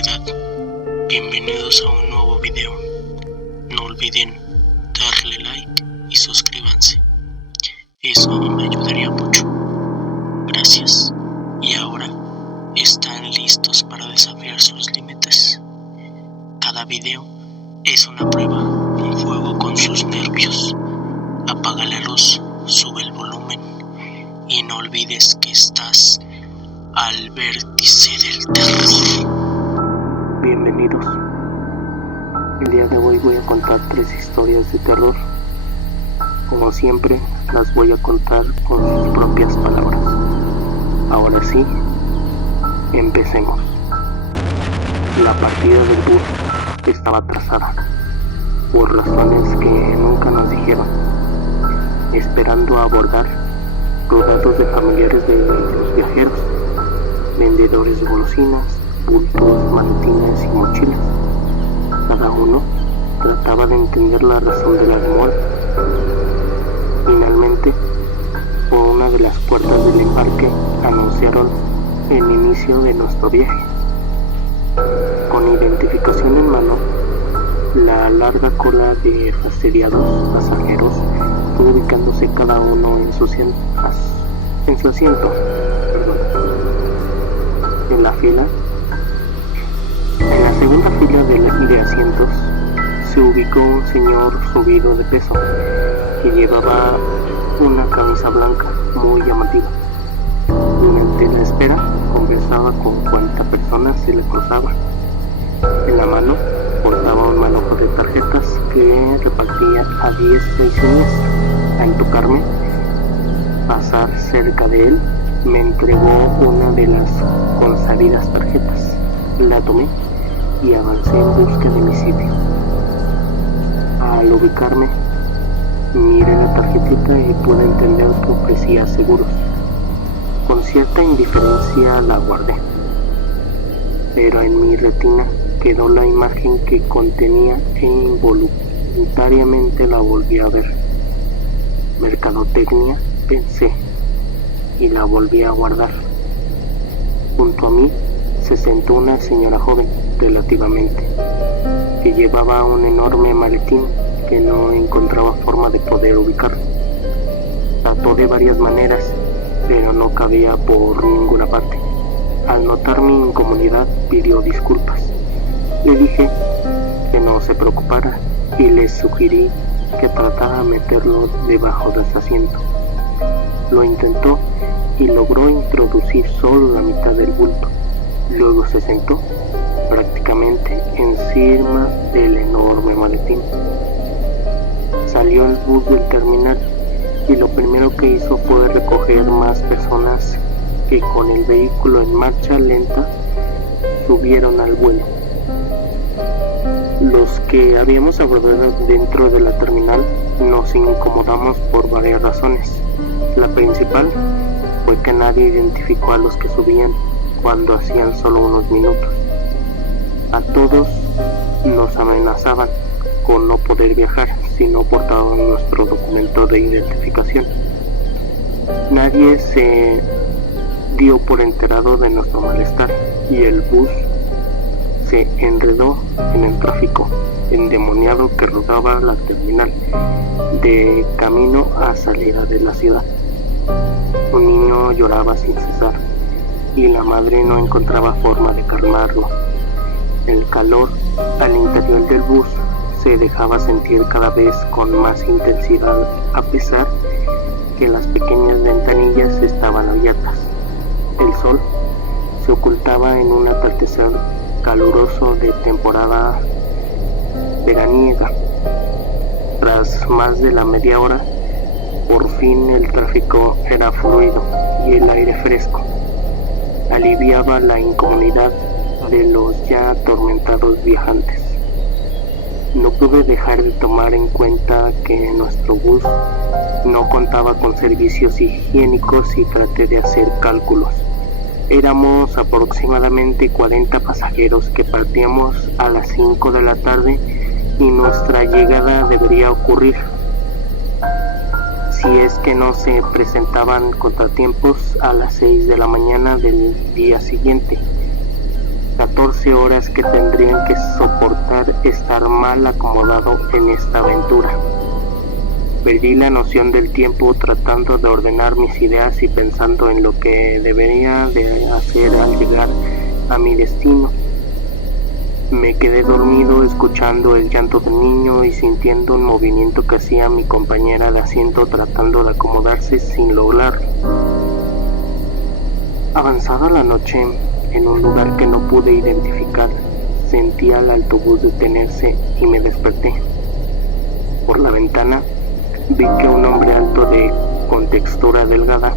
comunidad, bienvenidos a un nuevo video. No olviden darle like y suscríbanse, eso me ayudaría mucho. Gracias. Y ahora, ¿están listos para desafiar sus límites? Cada video es una prueba, un juego con sus nervios. Apaga la luz, sube el volumen y no olvides que estás al vértice del terror. Bienvenidos. El día de hoy voy a contar 3 historias de terror. Como siempre, las voy a contar con sus propias palabras. Ahora sí, empecemos. La partida del bus estaba atrasada, por razones que nunca nos dijeron, esperando a abordar, rodeados de familiares de los viajeros, vendedores de golosinas, bultos, maletines y mochilas. Cada uno trataba de entender la razón de la demora. Finalmente, por una de las puertas del embarque anunciaron el inicio de nuestro viaje. Con identificación en mano, la larga cola de fastidiados pasajeros fue ubicándose cada uno en su asiento. En la segunda fila de asientos se ubicó un señor subido de peso que llevaba una camisa blanca muy llamativa. Durante la espera conversaba con 40 personas y le cruzaba. En la mano portaba un manojo de tarjetas que repartía a diestra y siniestra. Al tocarme pasar cerca de él, me entregó una de las consabidas tarjetas. La tomé y avancé en busca de mi sitio. Al ubicarme, miré la tarjetita y pude entender que ofrecía seguros. Con cierta indiferencia la guardé, pero en mi retina quedó la imagen que contenía e involuntariamente la volví a ver. Mercadotecnia, pensé, y la volví a guardar. Junto a mí se sentó una señora joven, relativamente, que llevaba un enorme maletín que no encontraba forma de poder ubicar. Trató de varias maneras, pero no cabía por ninguna parte. Al notar mi incomodidad, pidió disculpas. Le dije que no se preocupara y le sugerí que tratara de meterlo debajo del asiento. Lo intentó y logró introducir solo la mitad del bulto. Luego se sentó prácticamente encima del enorme maletín. Salió el bus del terminal y lo primero que hizo fue recoger más personas que con el vehículo en marcha lenta subieron al vuelo. Los que habíamos abordado dentro de la terminal nos incomodamos por varias razones. La principal fue que nadie identificó a los que subían cuando hacían solo unos minutos. A todos nos amenazaban con no poder viajar si no portaban nuestro documento de identificación. Nadie se dio por enterado de nuestro malestar y el bus se enredó en el tráfico endemoniado que rodaba la terminal de camino a salida de la ciudad. Un niño lloraba sin cesar y la madre no encontraba forma de calmarlo. El calor al interior del bus se dejaba sentir cada vez con más intensidad, a pesar que las pequeñas ventanillas estaban abiertas. El sol se ocultaba en un atardecer caluroso de temporada veraniega. Tras más de la media hora, por fin el tráfico era fluido y el aire fresco aliviaba la incomodidad de los ya atormentados viajantes. No pude dejar de tomar en cuenta que nuestro bus no contaba con servicios higiénicos y traté de hacer cálculos. Éramos aproximadamente 40 pasajeros que partíamos a las 5 de la tarde y nuestra llegada debería ocurrir, si es que no se presentaban contratiempos, a las 6 de la mañana del día siguiente. La 14 horas que tendrían que soportar estar mal acomodado en esta aventura. Perdí la noción del tiempo tratando de ordenar mis ideas y pensando en lo que debería de hacer al llegar a mi destino. Me quedé dormido escuchando el llanto del niño y sintiendo un movimiento que hacía mi compañera de asiento tratando de acomodarse sin lograrlo. Avanzada la noche, en un lugar que no pude identificar, sentí al autobús detenerse y me desperté. Por la ventana vi que un hombre alto de contextura delgada,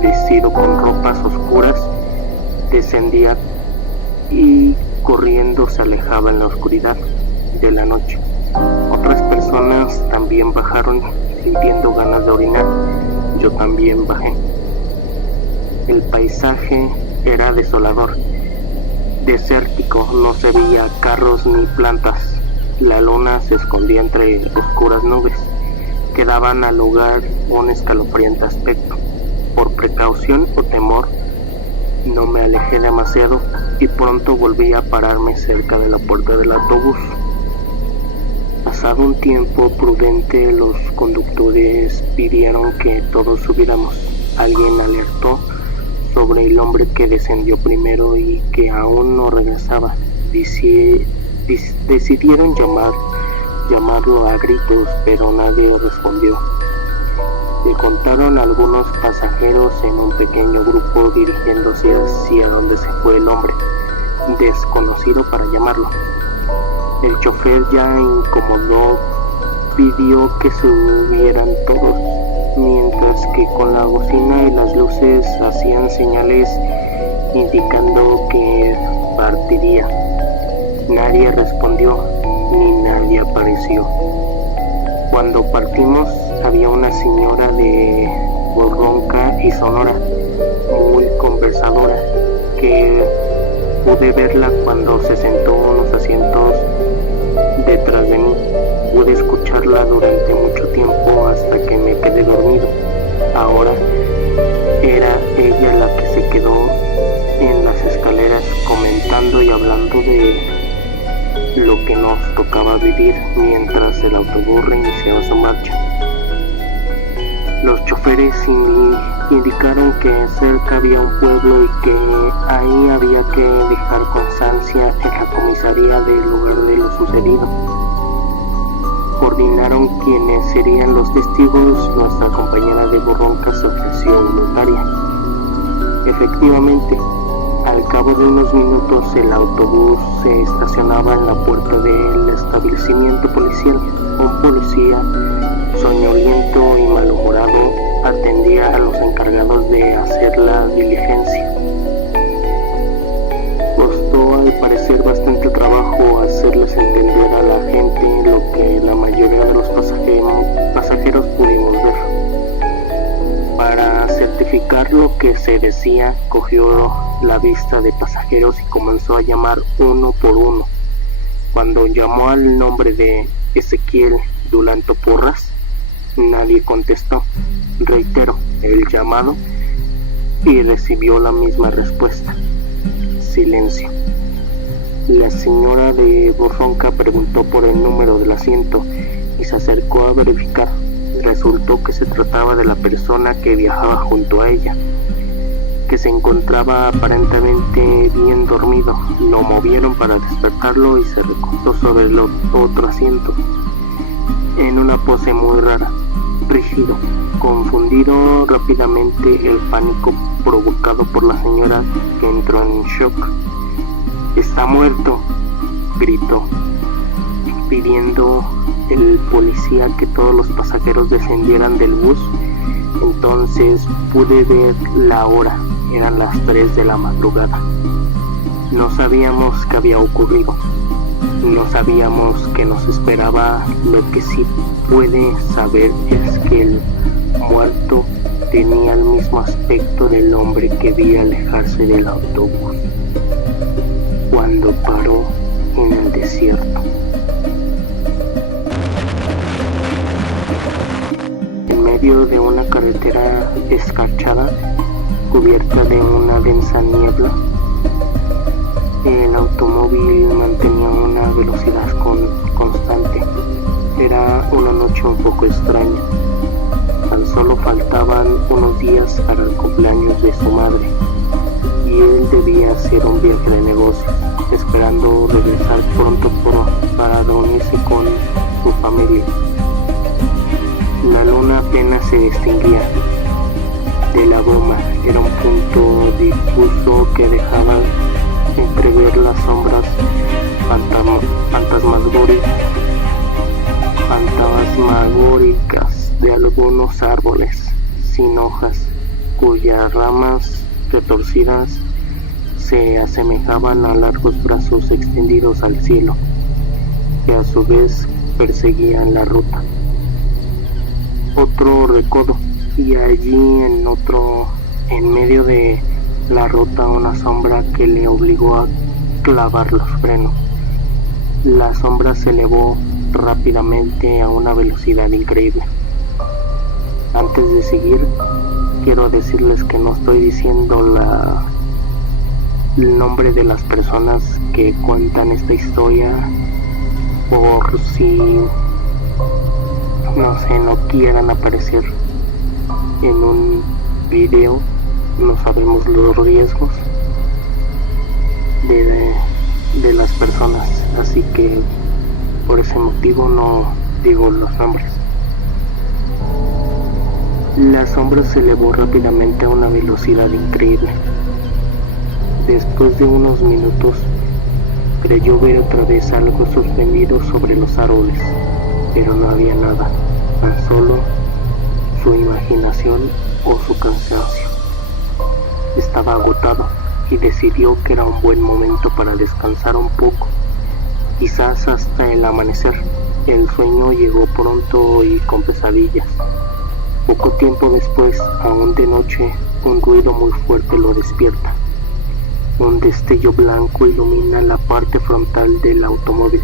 vestido con ropas oscuras, descendía y corriendo se alejaba en la oscuridad de la noche. Otras personas también bajaron sintiendo ganas de orinar. Yo también bajé. El paisaje era desolador, desértico, no se veía carros ni plantas. La luna se escondía entre oscuras nubes que daban al lugar un escalofriante aspecto. Por precaución o temor, no me alejé demasiado y pronto volví a pararme cerca de la puerta del autobús. Pasado un tiempo prudente, los conductores pidieron que todos subiéramos. Alguien alertó sobre el hombre que descendió primero y que aún no regresaba. Decidieron llamarlo a gritos, pero nadie respondió. Le contaron a algunos pasajeros en un pequeño grupo dirigiéndose hacia donde se fue el hombre, desconocido para llamarlo. El chofer, ya incómodo, pidió que subieran todos, mientras que con la bocina y las luces hacían señales indicando que partiría. Nadie respondió, ni nadie apareció. Cuando partimos, había una señora de voz ronca y sonora, muy conversadora, que pude verla cuando se sentó unos asientos detrás de mí. Pude escucharla durante mucho tiempo hasta que me quedé dormido. Ahora era ella la que se quedó en las escaleras comentando y hablando de lo que nos tocaba vivir mientras el autobús reiniciaba su marcha. Los choferes indicaron que cerca había un pueblo y que ahí había que dejar constancia en la comisaría del lugar de lo sucedido. Coordinaron quiénes serían los testigos. Nuestra compañera de Borronca se ofreció voluntaria. Efectivamente, al cabo de unos minutos el autobús se estacionaba en la puerta del establecimiento policial. Un policía soñoliento y malhumorado atendía a los encargados de hacer la diligencia. Costó al parecer bastante trabajo hacerles entender a la gente lo que la mayoría de los pasajeros pudimos ver. Para certificar lo que se decía, cogió la vista de pasajeros y comenzó a llamar uno por uno. Cuando llamó al nombre de Ezequiel Dulanto Porras, nadie contestó. Reiteró el llamado y recibió la misma respuesta: silencio. La señora de voz ronca preguntó por el número del asiento y se acercó a verificar. Resultó que se trataba de la persona que viajaba junto a ella, que se encontraba aparentemente bien dormido. Lo movieron para despertarlo y se recostó sobre el otro asiento, en una pose muy rara, rígido. Confundido rápidamente el pánico provocado por la señora, que entró en shock. «¡Está muerto!», gritó, pidiendo el policía que todos los pasajeros descendieran del bus. Entonces pude ver la hora, eran las 3 de la madrugada. No sabíamos qué había ocurrido, no sabíamos qué nos esperaba. Lo que sí pude saber es que el muerto tenía el mismo aspecto del hombre que vi alejarse del autobús cuando paró en el desierto. En medio de una carretera escarchada, cubierta de una densa niebla, el autobús noche un poco extraña. Tan solo faltaban unos días para el cumpleaños de su madre y él debía hacer un viaje de negocios, esperando regresar pronto para reunirse con su familia. La luna apenas se distinguía de la bruma, era un punto difuso que dejaba entrever las sombras fantasmagóricas de algunos árboles sin hojas, cuyas ramas retorcidas se asemejaban a largos brazos extendidos al cielo, que a su vez perseguían la ruta. Otro recodo, y allí en medio de la ruta, una sombra que le obligó a clavar los frenos. La sombra se elevó rápidamente a una velocidad increíble. Antes de seguir, quiero decirles que no estoy diciendo el nombre de las personas que cuentan esta historia por si no quieran aparecer en un video. No sabemos los riesgos de las personas, así que por ese motivo no digo los nombres. La sombra se elevó rápidamente a una velocidad increíble. Después de unos minutos, creyó ver otra vez algo suspendido sobre los árboles, pero no había nada, tan solo su imaginación o su cansancio. Estaba agotado y decidió que era un buen momento para descansar un poco, quizás hasta el amanecer. El sueño llegó pronto y con pesadillas. Poco tiempo después, aún de noche, un ruido muy fuerte lo despierta. Un destello blanco ilumina la parte frontal del automóvil,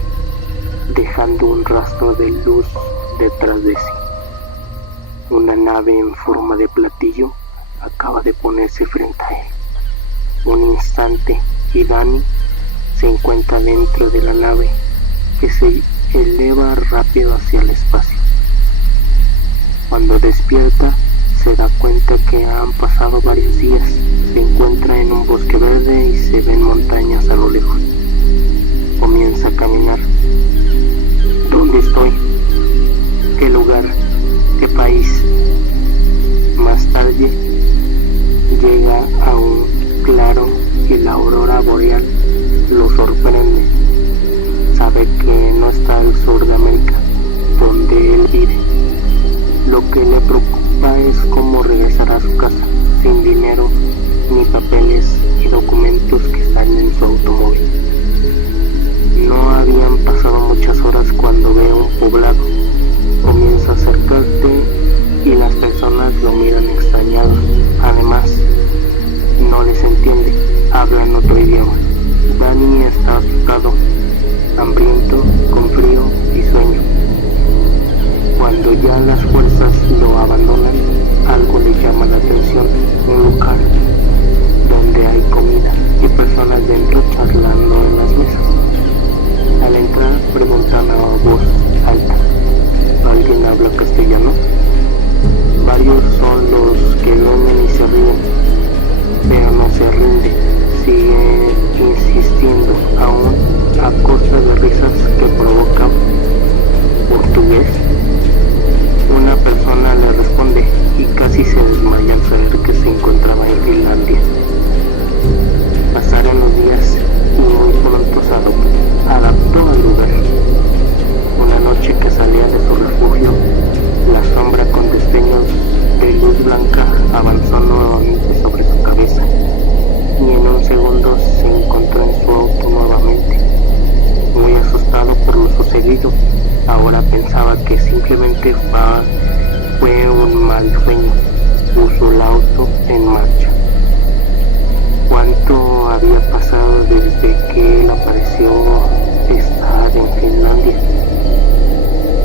dejando un rastro de luz detrás de sí. Una nave en forma de platillo acaba de ponerse frente a él. Un instante y Danny se encuentra dentro de la nave, que se eleva rápido hacia el espacio. Cuando despierta, se da cuenta que han pasado varios días. Se encuentra en un bosque verde y se ven montañas a lo lejos. Comienza a caminar. ¿Dónde estoy? ¿Qué lugar? ¿Qué país? Más tarde llega a un claro y la aurora boreal lo sorprende. Sabe que no está al sur de América, donde él vive. Lo que le preocupa es cómo regresar a su casa, sin dinero, ni papeles y documentos que están en su automóvil. No habían pasado muchas horas cuando ve un poblado. Comienza a acercarse y las personas lo miran extrañados. Además, no les entiende, hablan otro idioma. Danny está asustado, hambriento, con frío y sueño. Cuando ya las fuerzas lo abandonan, algo le llama la atención: un lugar donde hay comida y personas dentro charlando en las mesas. Al entrar preguntan a voz alta: ¿alguien habla castellano? Varios son los que vienen y se ríen, pero no se rinde, sigue insistiendo aún a costa de risas que provocan. ¿Portugués? Una persona le responde y casi se desmaya al saber que se encontraba en Finlandia. Pasaron los días y muy pronto se adaptó al lugar. Una noche que salía de su refugio, la sombra con destellos de luz blanca avanzó nuevamente sobre su cabeza y en un segundo se encontró en su auto nuevamente. Muy asustado por lo sucedido, ahora pensaba que simplemente fue un mal sueño. Puso el auto en marcha. ¿Cuánto había pasado desde que él apareció estar en Finlandia?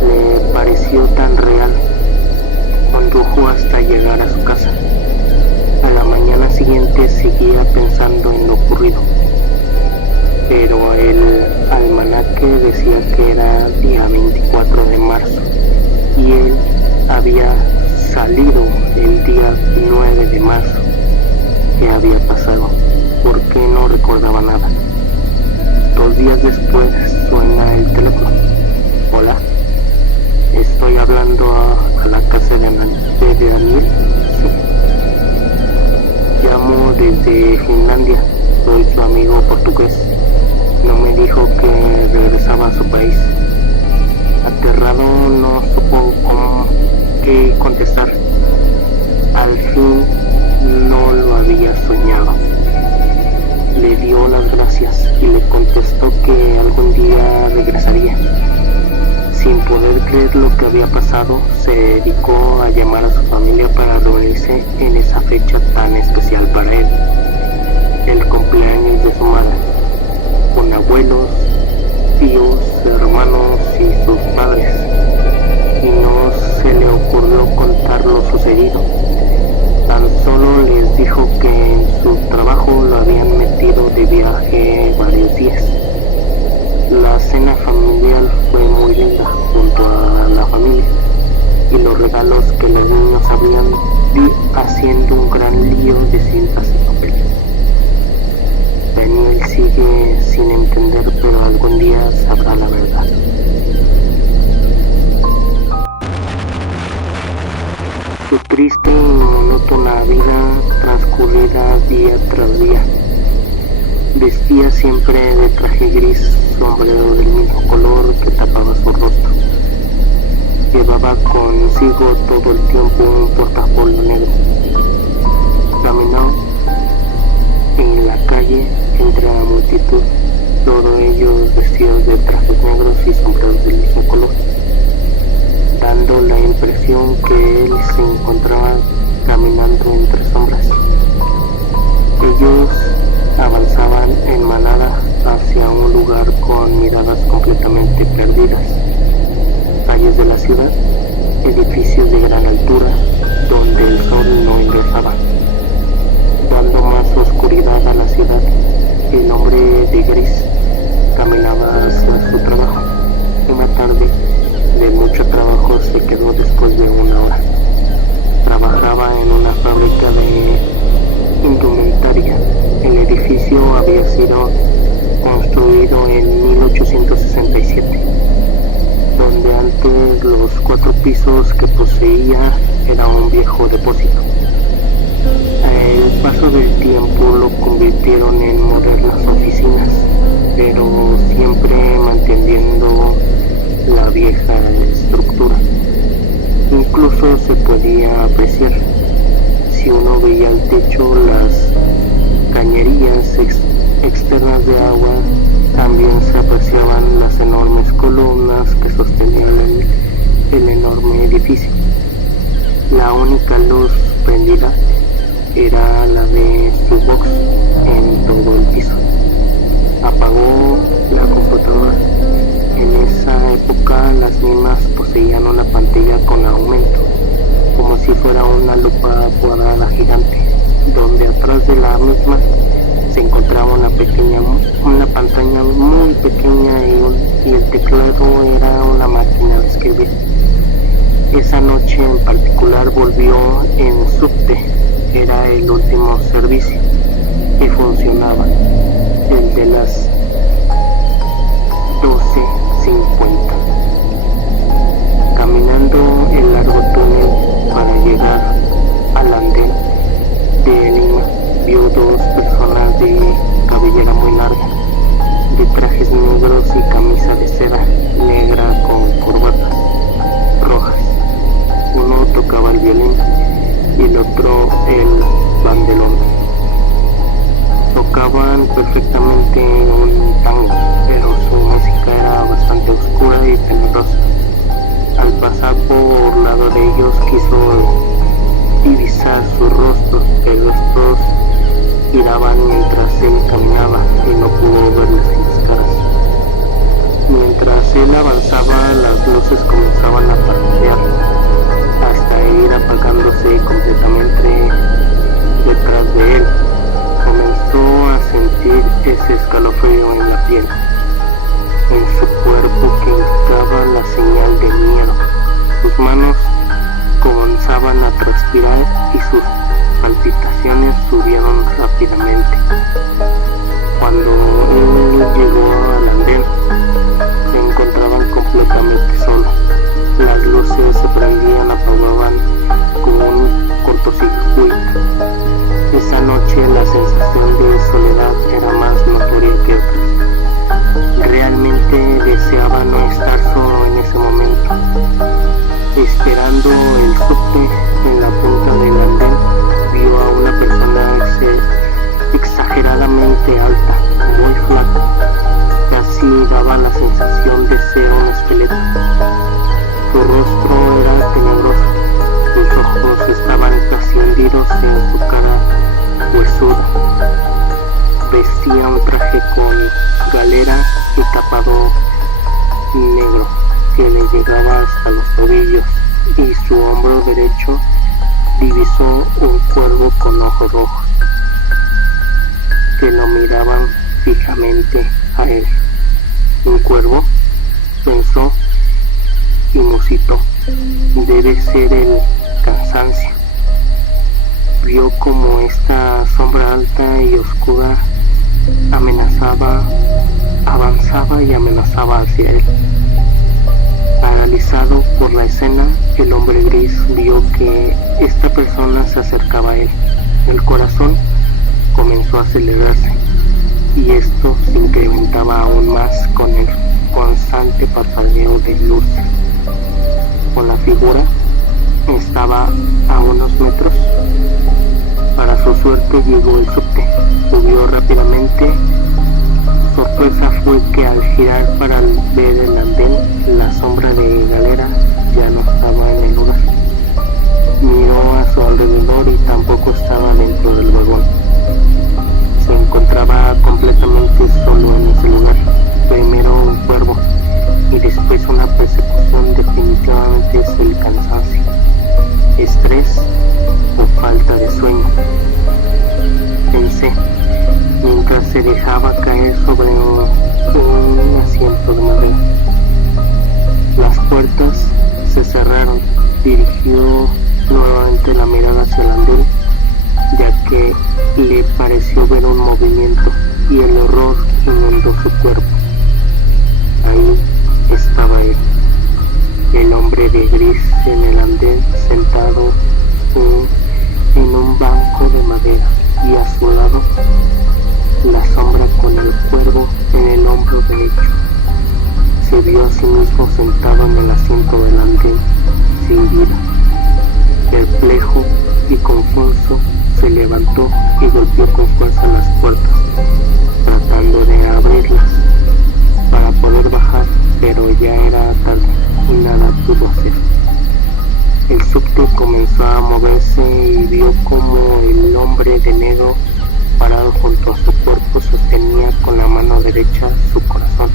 Le pareció tan real. Condujo hasta llegar a su casa. A la mañana siguiente seguía pensando en lo ocurrido, pero el almanaque decía que era día 24 de marzo y él había salido el día 9 de marzo. ¿Qué había pasado? ¿Por qué no recordaba nada? 2 días después suena el teléfono. Hola, estoy hablando a la casa de Daniel. Sí. Llamo desde Finlandia, soy su amigo portugués. No me dijo que regresaba a su país. Aterrado no supo qué contestar. Al fin no lo había soñado. Le dio las gracias y le contestó que algún día regresaría. Sin poder creer lo que había pasado, se dedicó a llamar a su familia para reunirse en esa fecha tan especial para él, el cumpleaños de su madre, con abuelos, tíos, hermanos y sus padres, y no se le ocurrió contar lo sucedido. Tan solo les dijo que en su trabajo lo habían metido de viaje varios días. La cena familiar fue muy linda junto a la familia y los regalos que los niños habían haciendo un gran lío de cintas y papeles. Daniel sigue sin entender, pero algún día sabrá la verdad. Su triste y monótona vida transcurrida día tras día. Vestía siempre de traje gris, sombrero del mismo color que tapaba su rostro. Llevaba consigo todo el tiempo un portafolio negro. Caminó en la calle entre la multitud, todos ellos vestidos de trajes negros y sombreros del mismo color, dando la impresión que él se encontraba caminando entre sombras. Ellos avanzaban en manada hacia un lugar con miradas completamente perdidas. Calles de la ciudad, edificios de gran altura, donde el sol no ingresaba, dando más oscuridad a la ciudad. El hombre de gris caminaba hacia su trabajo. Una tarde de mucho trabajo se quedó después de 1 hora. Trabajaba en una fábrica de indumentaria. El edificio había sido construido en 1867, donde antes los 4 pisos que poseía era un viejo depósito. El paso del tiempo lo convirtieron en modernas oficinas, pero siempre manteniendo la vieja estructura. Incluso se podía apreciar, si uno veía el techo, las cañerías externas de agua. También se apreciaban las enormes columnas que sostenían el enorme edificio. La única luz prendida era la de su box en todo el piso. Apagó la computadora. En esa época las mismas poseían una pantalla con aumento, como si fuera una lupa cuadrada gigante, donde atrás de la misma se encontraba una pantalla muy pequeña y el teclado era una máquina de escribir. Esa noche en particular volvió en subte. Era el último servicio que funcionaba, el de las 12:50. Caminando el largo túnel para llegar al andén de Lima, vio 2 personas de cabellera muy larga, de trajes negros y camisa de seda negra con corbatas rojas. Uno tocaba el violín y el otro el bandelón. Tocaban perfectamente un tango, pero su música era bastante oscura y tenebrosa. Al pasar por lado de ellos quiso divisar sus rostros, pero estos giraban mientras él caminaba y no pudo verles en las caras. Mientras él avanzaba, las luces comenzaban a parpadear hasta ir apagándose completamente detrás de él. Comenzó a sentir ese escalofrío en la piel, en su cuerpo, que indicaba la señal de miedo. Sus manos daba la sensación de ser un esqueleto. Su rostro era tenebroso, sus ojos estaban casi hundidos en su cara huesuda. Vestía un traje con galera y tapado negro que le llegaba hasta los tobillos, y su hombro derecho divisó un cuervo con ojos rojos que lo miraban fijamente a él. ¿Un cuervo?, pensó y musitó. Debe ser el cansancio. Vio como esta sombra alta y oscura avanzaba y amenazaba hacia él. Paralizado por la escena, el hombre gris vio que esta persona se acercaba a él. El corazón comenzó a acelerarse, y esto se incrementaba aún más con el constante parpadeo de luces. Con la figura estaba a unos metros. Para su suerte llegó el subte. Subió rápidamente. Sorpresa fue que al girar para ver el andén, la sombra de Galera ya no estaba en el lugar. Miró a su alrededor y tampoco estaba dentro del vagón. Se encontraba completamente solo en ese lugar. Primero un cuervo y después una persecución. Definitivamente es el cansancio, estrés o falta de sueño, pensé, mientras se dejaba caer sobre un asiento de madera. Las puertas se cerraron. Dirigió nuevamente la mirada hacia el andén, ya que le pareció ver un movimiento, y el horror inundó su cuerpo. Ahí estaba él, el hombre de gris en el andén, sentado en un banco de madera, y a su lado la sombra con el cuervo en el hombro derecho. Se vio a sí mismo sentado en el asiento del andén, sin vida. Perplejo y confuso, se levantó y golpeó con fuerza las puertas, tratando de abrirlas para poder bajar, pero ya era tarde y nada pudo hacer. El subte comenzó a moverse y vio como el hombre de negro, parado junto a su cuerpo, sostenía con la mano derecha su corazón.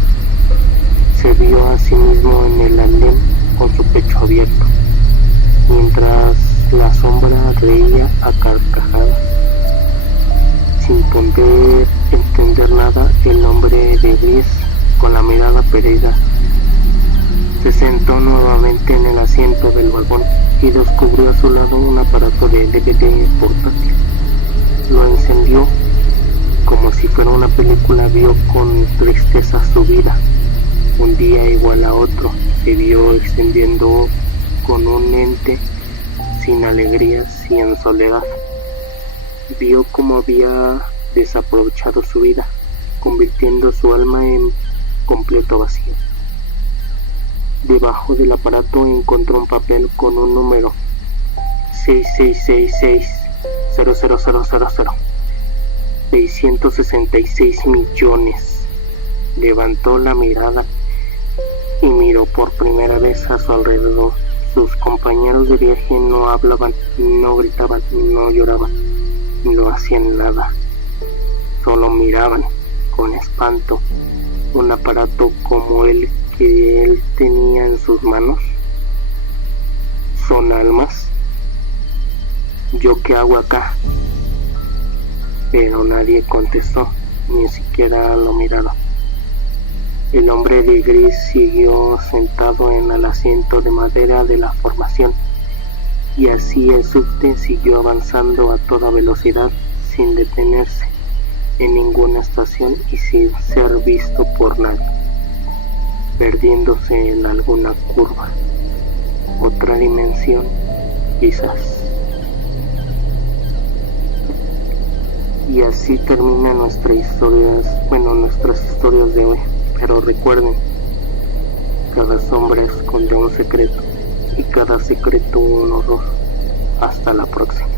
Se vio a sí mismo en el andén con su pecho abierto, mientras la sombra reía a carcajadas. Sin poder entender nada, el hombre de gris, con la mirada perdida, se sentó nuevamente en el asiento del vagón y descubrió a su lado un aparato de DVD portátil. Lo encendió. Como si fuera una película, vio con tristeza su vida. Un día igual a otro se vio extendiendo con un ente sin alegrías y en soledad. Vio cómo había desaprovechado su vida, convirtiendo su alma en completo vacío. Debajo del aparato encontró un papel con un número: 6666-00000. 666 millones. Levantó la mirada y miró por primera vez a su alrededor. Sus compañeros de viaje no hablaban, no gritaban, no lloraban, no hacían nada. Solo miraban con espanto un aparato como el que él tenía en sus manos. ¿Son almas? ¿Yo qué hago acá? Pero nadie contestó, ni siquiera lo miraron. El hombre de gris siguió sentado en el asiento de madera de la formación, y así el subte siguió avanzando a toda velocidad, sin detenerse en ninguna estación y sin ser visto por nadie, perdiéndose en alguna curva, otra dimensión, quizás. Y así termina nuestras historias de hoy. Pero recuerden, cada sombra esconde un secreto y cada secreto un horror. Hasta la próxima.